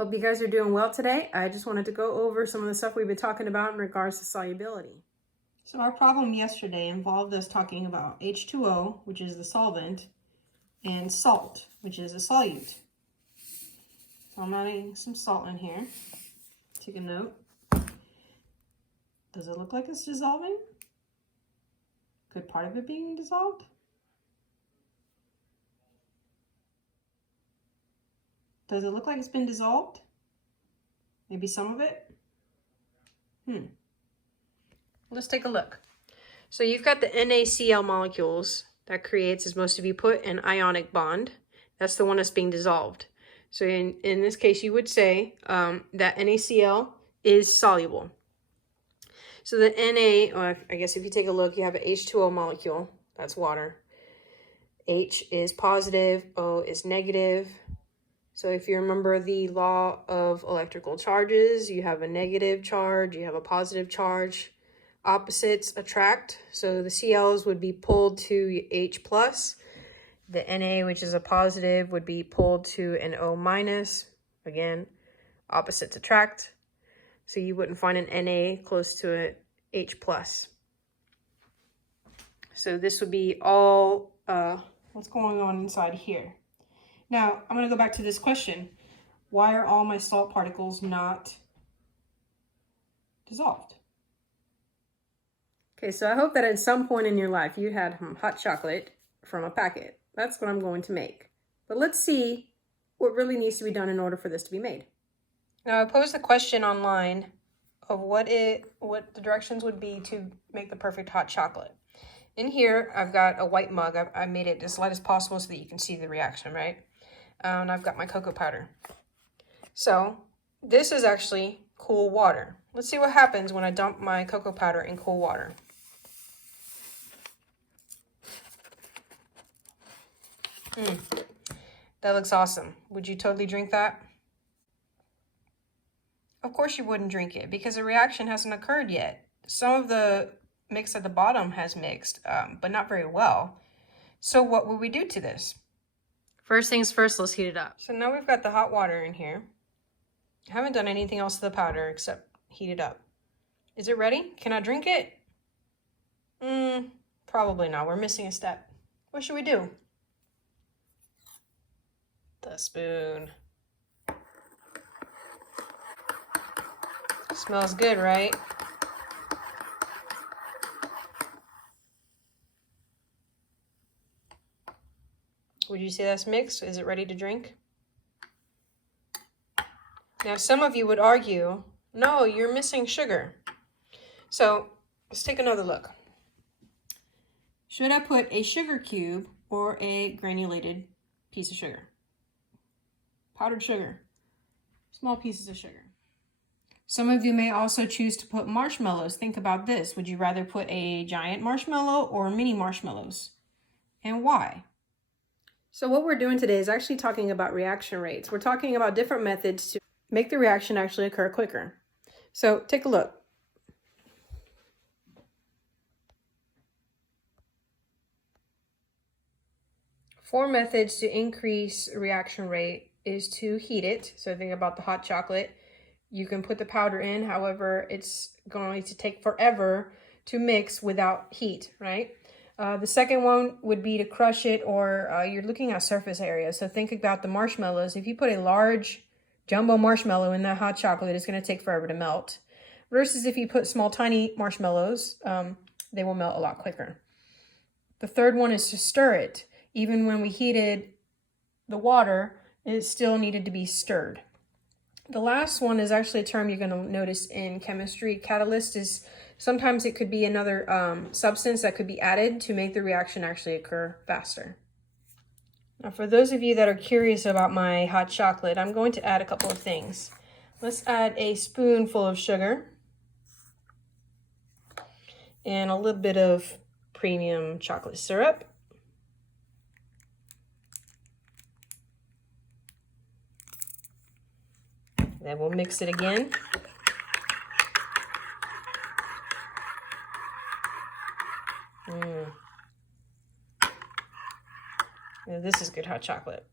Hope you guys are doing well today. I just wanted to go over some of the stuff we've been talking about in regards to solubility. So our problem yesterday involved us talking about H2O, which is the solvent, and salt, which is a solute. So I'm adding some salt in here. Take a note. Does it look like it's dissolving? Could part of it being dissolved? Does it look like it's been dissolved? Maybe some of it? Let's take a look. So you've got the NaCl molecules that creates, as most of you put, an ionic bond. That's the one that's being dissolved. So in this case, you would say that NaCl is soluble. So the Na, or I guess if you take a look, you have an H2O molecule. That's water. H is positive, O is negative. So if you remember the law of electrical charges, you have a negative charge, you have a positive charge. Opposites attract. So the Cl's would be pulled to H plus. The Na, which is a positive, would be pulled to an O minus. Again, opposites attract. So you wouldn't find an Na close to an H plus. So this would be all what's going on inside here. Now, I'm going to go back to this question. Why are all my salt particles not dissolved? Okay, so I hope that at some point in your life you had hot chocolate from a packet. That's what I'm going to make. But let's see what really needs to be done in order for this to be made. Now, I posed the question online of what the directions would be to make the perfect hot chocolate. In here, I've got a white mug. I made it as light as possible so that you can see the reaction, right? And I've got my cocoa powder. So this is actually cool water. Let's see what happens when I dump my cocoa powder in cool water. That looks awesome. Would you totally drink that? Of course you wouldn't drink it because the reaction hasn't occurred yet. Some of the mix at the bottom has mixed, but not very well. So what would we do to this? First things first, let's heat it up. So now we've got the hot water in here. I haven't done anything else to the powder except heat it up. Is it ready? Can I drink it? Probably not. We're missing a step. What should we do? The spoon. Smells good, right? Would you say that's mixed? Is it ready to drink? Now, some of you would argue, no, you're missing sugar. So let's take another look. Should I put a sugar cube or a granulated piece of sugar? Powdered sugar, small pieces of sugar. Some of you may also choose to put marshmallows. Think about this. Would you rather put a giant marshmallow or mini marshmallows? And why? So what we're doing today is actually talking about reaction rates. We're talking about different methods to make the reaction actually occur quicker. So take a look. Four methods to increase reaction rate is to heat it. So think about the hot chocolate. You can put the powder in, however, it's going to take forever to mix without heat, right? The second one would be to crush it, or you're looking at surface area. So think about the marshmallows. If you put a large jumbo marshmallow in that hot chocolate, it's going to take forever to melt. Versus if you put small, tiny marshmallows, they will melt a lot quicker. The third one is to stir it. Even when we heated the water, it still needed to be stirred. The last one is actually a term you're going to notice in chemistry. Catalyst is sometimes it could be another substance that could be added to make the reaction actually occur faster. Now, for those of you that are curious about my hot chocolate, I'm going to add a couple of things. Let's add a spoonful of sugar and a little bit of premium chocolate syrup. Then we'll mix it again. Now this is good hot chocolate.